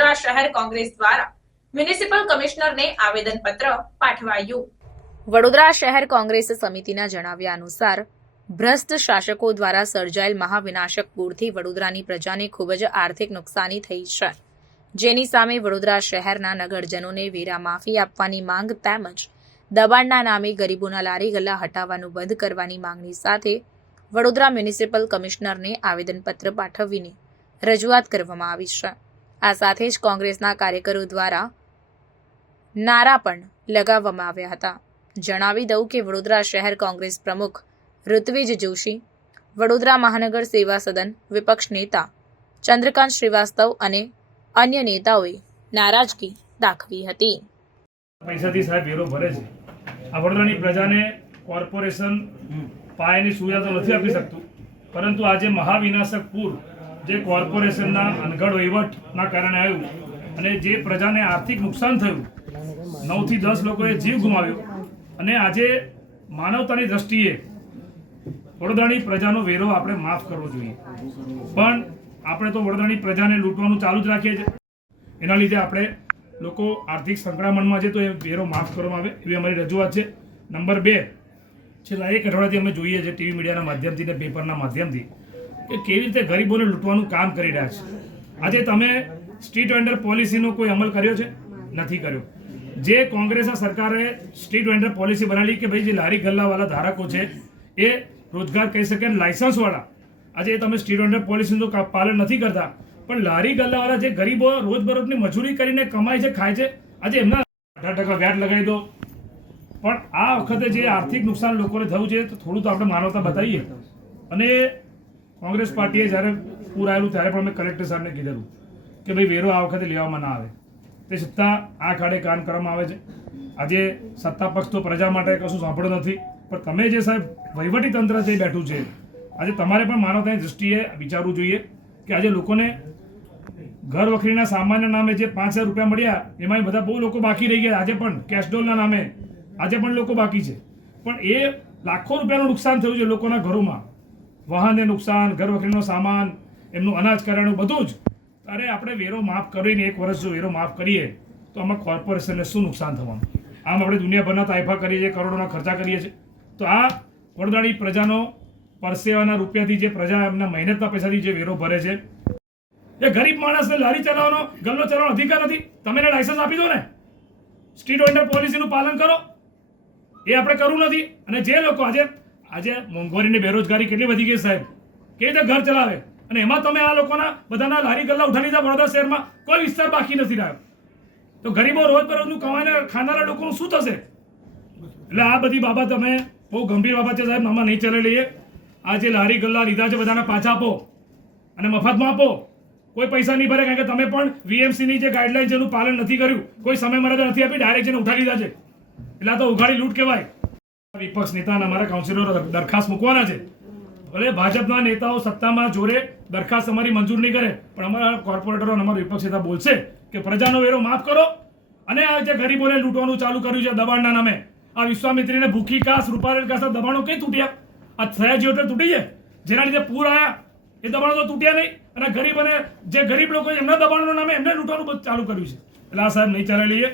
વડોદરા શહેર કોંગ્રેસ દ્વારા મ્યુનિસિપલ કમિશનરને આવેદનપત્ર પાઠવાયું। વડોદરા શહેર કોંગ્રેસ સમિતિના જણાવ્યા અનુસાર ભ્રષ્ટ શાસકો દ્વારા સર્જાયેલ મહાવિનાશક પૂરથી વડોદરાની પ્રજાને ખૂબ જ આર્થિક નુકસાની થઈ છે, જેની સામે વડોદરા શહેરના નગરજનોને વેરા માફી આપવાની માંગ તેમજ દબાણના નામે ગરીબોના લારી ગલ્લા હટાવવાનું બંધ કરવાની માંગણી સાથે વડોદરા મ્યુનિસિપલ કમિશનરને આવેદનપત્ર પાઠવીને રજૂઆત કરવામાં આવી છે। આ સાથે જ કોંગ્રેસના કાર્યકરો દ્વારા નારા પણ લગાવવામાં આવ્યા હતા। જણાવી દઉં કે વડોદરા શહેર કોંગ્રેસ પ્રમુખ ઋત્વિજ જોશી, વડોદરા મહાનગર સેવા સદન વિપક્ષ નેતા ચંદ્રકાંત શ્રીવાસ્તવ અને અન્ય નેતાઓએ નારાજગી દાખવી હતી। પૈસાથી સાહેબ વેરો ભરે છે। આ વડોદરાની પ્રજાને કોર્પોરેશન પાયાની સુવિધા તો નથી આપી શકતું, પરંતુ આજે મહાવિનાશક પૂર જે કોર્પોરેશનના અનગઢ વહીવટના કારણે આવ્યું અને જે પ્રજાને આર્થિક નુકસાન થયું, 9 થી 10 લોકોએ જીવ ગુમાવ્યો અને આજે માનવતાની દ્રષ્ટિએ વડોદરાની પ્રજાનો વેરો આપણે માફ કરવો જોઈએ, પણ આપણે તો વડોદરાની પ્રજાને લૂંટવાનું ચાલુ જ રાખીએ છીએ। એના લીધે આપણે લોકો આર્થિક સંકળામણમાં છે તો એ વેરો માફ કરવામાં આવે એવી અમારી રજૂઆત છે। નંબર 2, છેલ્લા એક અઠવાડિયાથી અમે જોઈએ છે ટીવી મીડિયાના માધ્યમથી ને પેપરના માધ્યમથી કે કેવી રીતે ગરીબોને લૂંટવાનું કામ કરી રહ્યા છે। આજે તમે સ્ટ્રીટ વેન્ડર પોલિસીનો કોઈ અમલ કર્યો છે? નથી કર્યો। જે કોંગ્રેસના સરકારે સ્ટ્રીટ વેન્ડર પોલિસી બનાવી કે ભાઈ જે લારી ગલ્લાવાળા ધારકો છે એ રોજગાર કરી શકે, લાયસન્સવાળા, આજે તમે સ્ટ્રીટ વેન્ડર પોલિસીનું પાલન નથી કરતા, પણ લારી ગલ્લાવાળા જે ગરીબો રોજબરોજની મજૂરી કરીને કમાય છે, ખાય છે, આજે એમના 18% વ્યાજ લગાવી દો। પણ આ વખતે જે આર્થિક નુકસાન લોકોને થયું છે તો થોડું તો આપણે માનવતા બતાવીએ। અને કોંગ્રેસ પાર્ટીએ જ્યારે પૂર આવેલું ત્યારે પણ અમે કલેક્ટર સાહેબને કીધેલું કે ભાઈ વેરો આ વખતે લેવામાં ના આવે, તે છતાં આ ખાડે કામ કરવામાં આવે છે। આજે સત્તા પક્ષ તો પ્રજા માટે કશું સાંભળ્યું નથી, પણ તમે જે સાહેબ વહીવટી તંત્ર જે બેઠું છે, આજે તમારે પણ માનવતાની દૃષ્ટિએ વિચારવું જોઈએ કે આજે લોકોને ઘર વખરીના સામાનના નામે જે 5,000 રૂપિયા મળ્યા એમાં બધા બહુ લોકો બાકી રહી ગયા। આજે પણ કેશડોલના નામે આજે પણ લોકો બાકી છે, પણ એ લાખો રૂપિયાનું નુકસાન થયું છે લોકોના ઘરોમાં, વાહનને નુકસાન, ઘર વખરીનો સામાન, એમનું અનાજ કરિયાણું બધું જ। અરે આપણે વેરો માફ કરીને 1 વર્ષ જો વેરો માફ કરીએ તો આમાં કોર્પોરેશનને શું નુકસાન થવાનું? આમ આપણે દુનિયાભરના તાઇફા કરીએ છીએ, કરોડોના ખર્ચા કરીએ છીએ, તો આ વડોદરાની પ્રજાનો પરસેવાના રૂપિયાથી જે પ્રજા એમના મહેનતના પૈસાથી જે વેરો ભરે છે, એ ગરીબ માણસને લારી ચલાવવાનો, ગલ્લો ચલાવવાનો અધિકાર નથી? તમે એને લાયસન્સ આપી દો ને, સ્ટ્રીટ વેન્ડર પોલિસીનું પાલન કરો, એ આપણે કરવું નથી। અને જે લોકો આજે મોંઘવારીની બેરોજગારી કેટલી વધી ગઈ સાહેબ, કેવી રીતે ઘર ચલાવે? અને એમાં તમે આ લોકોના બધાના લારી ગલ્લા ઉઠાવી લીધા। વડોદરા શહેરમાં કોઈ વિસ્તાર બાકી નથી રહ્યો, તો ગરીબો રોજબરોજનું કમાઈને ખાનારા લોકોનું શું થશે? એટલે આ બધી બાબત અમે બહુ ગંભીર બાબત છે સાહેબ, આમાં નહીં ચાલી લઈએ। આ જે લારી ગલ્લા લીધા છે બધાના પાછા આપો અને મફતમાં આપો, કોઈ પૈસા નહીં ભરે, કારણ કે તમે પણ વીએમસીની જે ગાઈડલાઇન છે એનું પાલન નથી કર્યું, કોઈ સમય મર્યાદા નથી આપી, ડાયરેક્ટ જેને ઉઠાવી લીધા છે, એટલે આ તો ઉઘાડી લૂંટ કહેવાય। વિપક્ષ નેતા અને અમારા કાઉન્સિલરો દરખાસ્ત મૂકવાના છે, ભલે ભાજપના નેતાઓ સત્તામાં જોરે દરખાસ્ત અમારી મંજૂર નહીં કરે, પણ અમારા કોર્પોરેટરો અને અમારા વિપક્ષ નેતા બોલશે કે પ્રજાનો વેરો માફ કરો અને આ જે ગરીબોને લૂંટવાનું ચાલુ કર્યું છે દબાણના નામે, આ વિશ્વામિત્રીને ભૂખી કાસ, રૂપારેલ કાસના દબાણો કઈ તૂટ્યા? આ સયાજી હોટલ તૂટી છે, જેના લીધે પૂર આવ્યા, એ દબાણો તો તૂટ્યા નહીં, અને ગરીબ અને જે ગરીબ લોકો એમના દબાણના નામે એમને લૂંટવાનું બધું ચાલુ કર્યું છે। એટલે આ સાહેબ નહીં ચાલે લઈએ।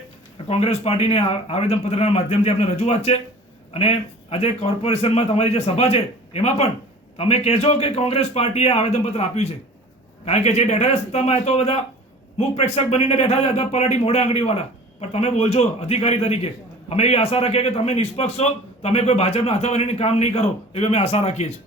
કોંગ્રેસ પાર્ટીને આવેદનપત્રના માધ્યમથી આપણે રજૂઆત છે, અને આજે કોર્પોરેશનમાં તમારી જે સભા છે એમાં પણ તમે કહેજો કે કોંગ્રેસ પાર્ટીએ આવેદનપત્ર આપ્યું છે, કારણ કે જે બેઠા છે સત્તામાં એ તો બધા મુખ પ્રેક્ષક બનીને બેઠા છે, અધા પલાટી મોઢે આંગળીવાળા, પણ તમે બોલજો અધિકારી તરીકે। અમે એવી આશા રાખીએ કે તમે નિષ્પક્ષ છો, તમે કોઈ ભાજપના હાથા બનીને કામ નહીં કરો, એવી અમે આશા રાખીએ છીએ।